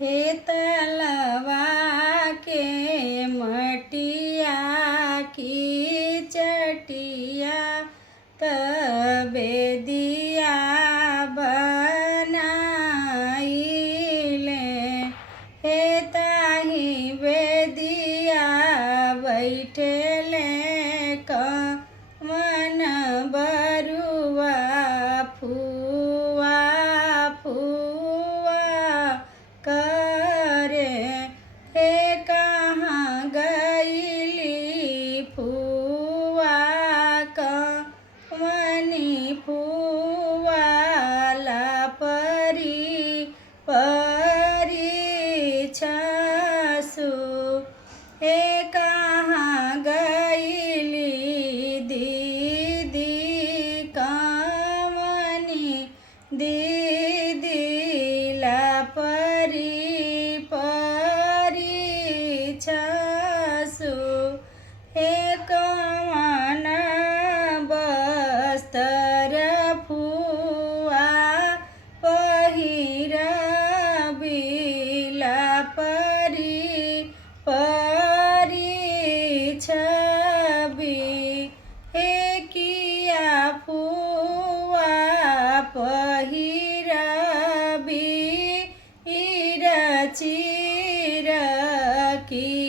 हे तलवा के मटिया की चटिया तबे दिया बनाइले। हे ताही बेदिया बैठेले कमन बरुआ फुआ फुआ करे। हे कहाँ गईली फुआ कमनी फुआ लापरी परी छसु। हे कहाँ गईली दीदी कमनी दीदी लापरी परी छसु। हे कमन बस्तर फुआ पहिरबी लापरी परी छबी। हे किया फुआ पहिरबी चिर की